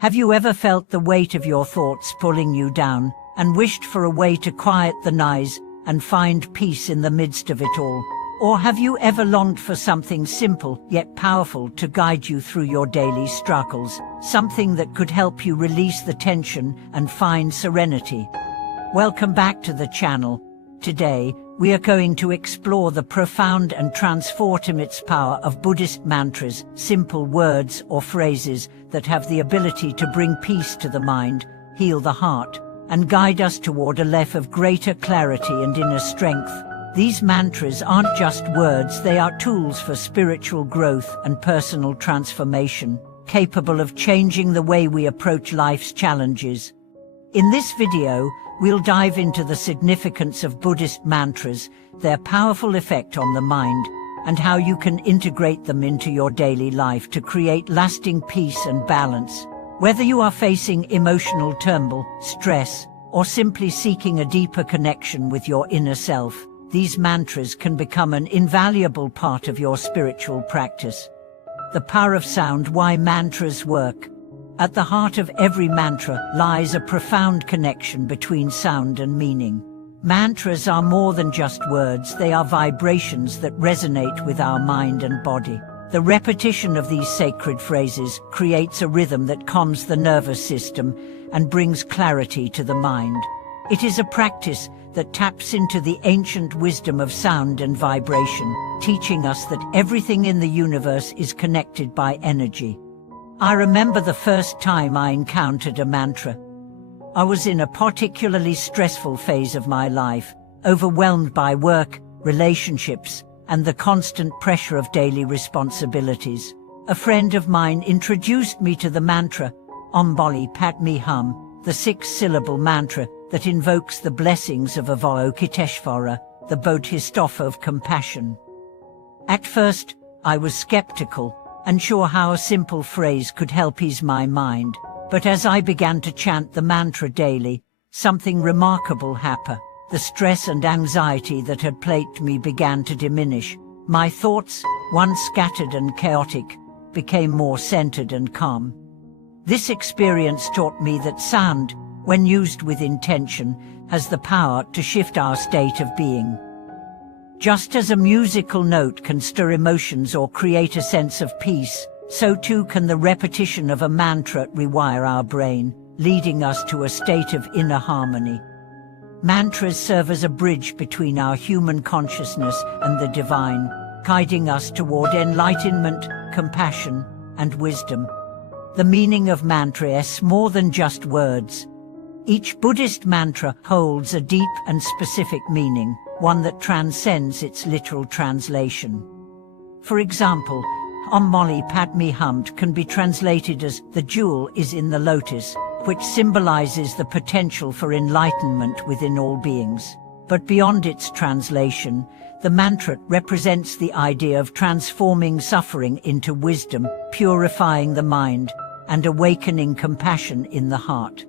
Have you ever felt the weight of your thoughts pulling you down and wished for a way to quiet the noise and find peace in the midst of it all? Or have you ever longed for something simple yet powerful to guide you through your daily struggles, something that could help you release the tension and find serenity? Welcome back to the channel. Today, we are going to explore the profound and transformative power of Buddhist mantras, simple words or phrases that have the ability to bring peace to the mind, heal the heart, and guide us toward a life of greater clarity and inner strength. These mantras aren't just words, they are tools for spiritual growth and personal transformation, capable of changing the way we approach life's challenges. In this video, we'll dive into the significance of Buddhist mantras, their powerful effect on the mind, and how you can integrate them into your daily life to create lasting peace and balance. Whether you are facing emotional turmoil, stress, or simply seeking a deeper connection with your inner self, these mantras can become an invaluable part of your spiritual practice. The power of sound, why mantras work. At the heart of every mantra lies a profound connection between sound and meaning. Mantras are more than just words, they are vibrations that resonate with our mind and body. The repetition of these sacred phrases creates a rhythm that calms the nervous system and brings clarity to the mind. It is a practice that taps into the ancient wisdom of sound and vibration, teaching us that everything in the universe is connected by energy. I remember the first time I encountered a mantra. I was in a particularly stressful phase of my life, overwhelmed by work, relationships, and the constant pressure of daily responsibilities. A friend of mine introduced me to the mantra, Om Bali Padme Hum, the 6-syllable mantra that invokes the blessings of Awakeningofthemind, the Buddhist of compassion. At first, I was skeptical, unsure how a simple phrase could help ease my mind. But as I began to chant the mantra daily, something remarkable happened. The stress and anxiety that had plagued me began to diminish. My thoughts, once scattered and chaotic, became more centered and calm. This experience taught me that sound, when used with intention, has the power to shift our state of being. Just as a musical note can stir emotions or create a sense of peace, so too can the repetition of a mantra rewire our brain, leading us to a state of inner harmony. Mantras serve as a bridge between our human consciousness and the divine, guiding us toward enlightenment, compassion, and wisdom. The meaning of mantra is more than just words. Each Buddhist mantra holds a deep and specific meaning, one that transcends its literal translation. For example, Om Mani Padme Hum can be translated as "the jewel is in the lotus," which symbolizes the potential for enlightenment within all beings. But beyond its translation, the mantra represents the idea of transforming suffering into wisdom, purifying the mind, and awakening compassion in the heart.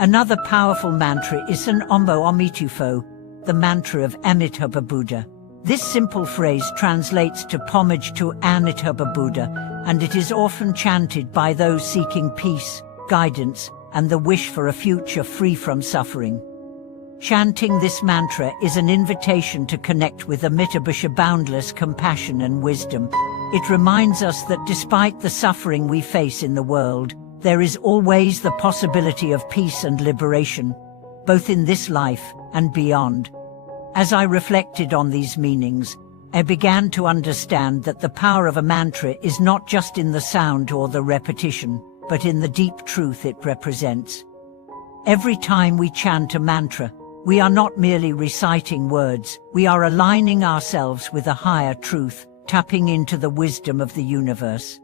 Another powerful mantra is an Ombo Omitufo, the mantra of Amitabha Buddha. This simple phrase translates to homage to Amitabha Buddha, and it is often chanted by those seeking peace, guidance, and the wish for a future free from suffering. Chanting this mantra is an invitation to connect with Amitabha's boundless compassion and wisdom. It reminds us that despite the suffering we face in the world, there is always the possibility of peace and liberation, both in this life and beyond. As I reflected on these meanings, I began to understand that the power of a mantra is not just in the sound or the repetition, but in the deep truth it represents. Every time we chant a mantra, we are not merely reciting words, we are aligning ourselves with a higher truth, tapping into the wisdom of the universe.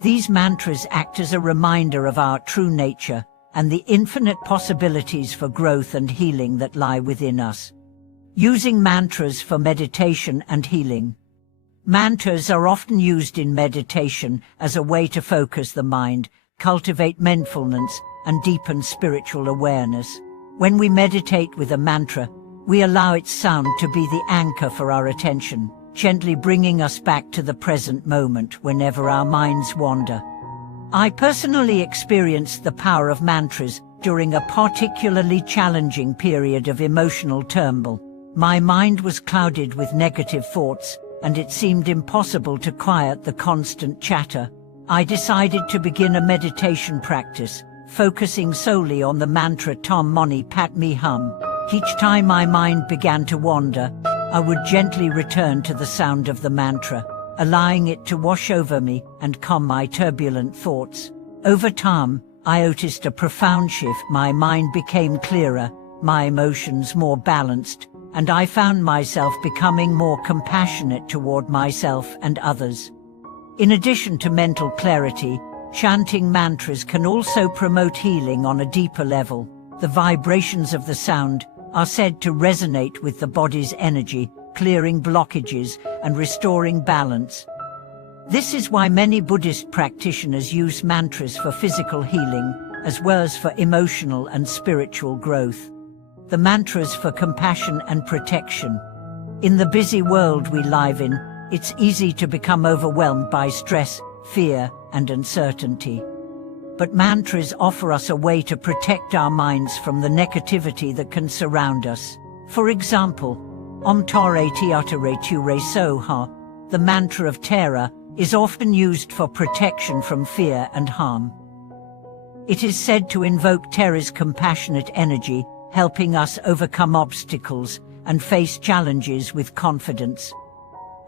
These mantras act as a reminder of our true nature and the infinite possibilities for growth and healing that lie within us. Using mantras for meditation and healing. Mantras are often used in meditation as a way to focus the mind, cultivate mindfulness, and deepen spiritual awareness. When we meditate with a mantra, we allow its sound to be the anchor for our attention, gently bringing us back to the present moment whenever our minds wander. I personally experienced the power of mantras during a particularly challenging period of emotional turmoil. My mind was clouded with negative thoughts, and it seemed impossible to quiet the constant chatter. I decided to begin a meditation practice, focusing solely on the mantra Tom Mani Padme Hum. Each time my mind began to wander, I would gently return to the sound of the mantra, allowing it to wash over me and calm my turbulent thoughts. Over time, I noticed a profound shift. My mind became clearer, my emotions more balanced, and I found myself becoming more compassionate toward myself and others. In addition to mental clarity, chanting mantras can also promote healing on a deeper level. The vibrations of the sound are said to resonate with the body's energy, clearing blockages and restoring balance. This is why many Buddhist practitioners use mantras for physical healing, as well as for emotional and spiritual growth. The mantras for compassion and protection. In the busy world we live in, it's easy to become overwhelmed by stress, fear, and uncertainty. But mantras offer us a way to protect our minds from the negativity that can surround us. For example, Om Tare Tiatere Ture Soha, the mantra of terror, is often used for protection from fear and harm. It is said to invoke terror's compassionate energy, helping us overcome obstacles and face challenges with confidence.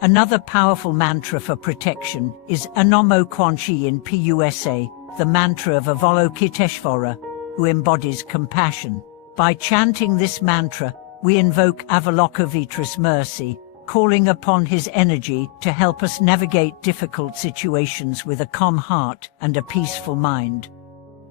Another powerful mantra for protection is Anomo Kwanchi in Pusa, the mantra of Avalokiteshvara, who embodies compassion. By chanting this mantra, we invoke Avalokiteshvara's mercy, calling upon his energy to help us navigate difficult situations with a calm heart and a peaceful mind.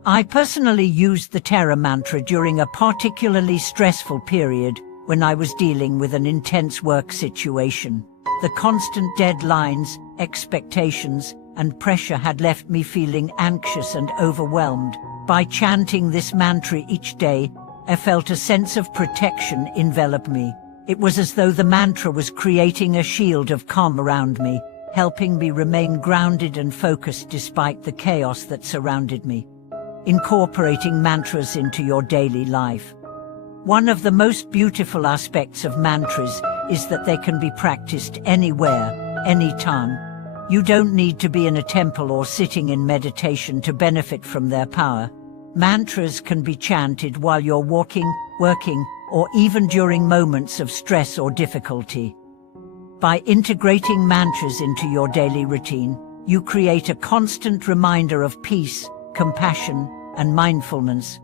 I personally used the Terra mantra during a particularly stressful period when I was dealing with an intense work situation. The constant deadlines, expectations, and pressure had left me feeling anxious and overwhelmed. By chanting this mantra each day, I felt a sense of protection envelop me. It was as though the mantra was creating a shield of calm around me, helping me remain grounded and focused despite the chaos that surrounded me. Incorporating mantras into your daily life. One of the most beautiful aspects of mantras is that they can be practiced anywhere, anytime. You don't need to be in a temple or sitting in meditation to benefit from their power. Mantras can be chanted while you're walking, working, or even during moments of stress or difficulty. By integrating mantras into your daily routine, you create a constant reminder of peace, compassion, and mindfulness.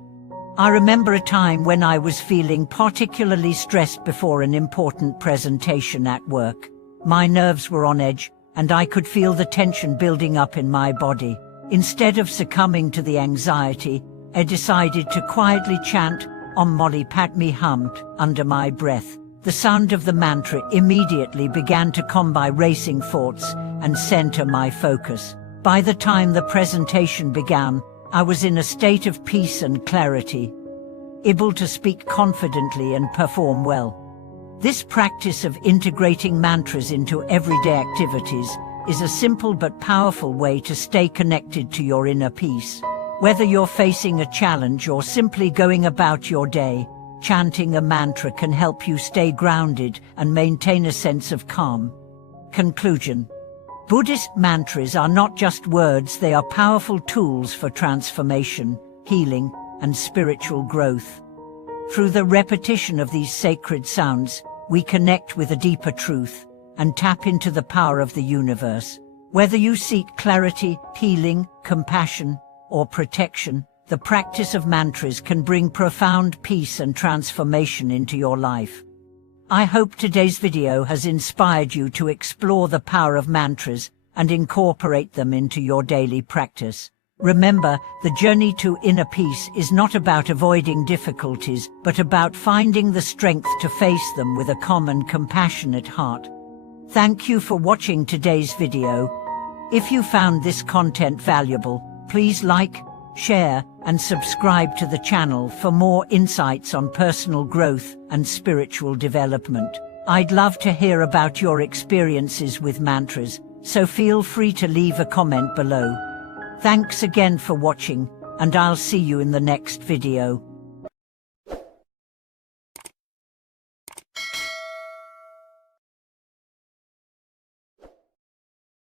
I remember a time when I was feeling particularly stressed before an important presentation at work. My nerves were on edge, and I could feel the tension building up in my body. Instead of succumbing to the anxiety, I decided to quietly chant Om Mani Padme Hum under my breath. The sound of the mantra immediately began to calm my racing thoughts and center my focus. By the time the presentation began, I was in a state of peace and clarity, able to speak confidently and perform well. This practice of integrating mantras into everyday activities is a simple but powerful way to stay connected to your inner peace. Whether you're facing a challenge or simply going about your day, chanting a mantra can help you stay grounded and maintain a sense of calm. Conclusion. Buddhist mantras are not just words, they are powerful tools for transformation, healing, and spiritual growth. Through the repetition of these sacred sounds, we connect with a deeper truth and tap into the power of the universe. Whether you seek clarity, healing, compassion, or protection, the practice of mantras can bring profound peace and transformation into your life. I hope today's video has inspired you to explore the power of mantras and incorporate them into your daily practice. Remember, the journey to inner peace is not about avoiding difficulties, but about finding the strength to face them with a calm and compassionate heart. Thank you for watching today's video. If you found this content valuable, please like, share, and subscribe to the channel for more insights on personal growth and spiritual development. I'd love to hear about your experiences with mantras, so feel free to leave a comment below. Thanks again for watching, and I'll see you in the next video.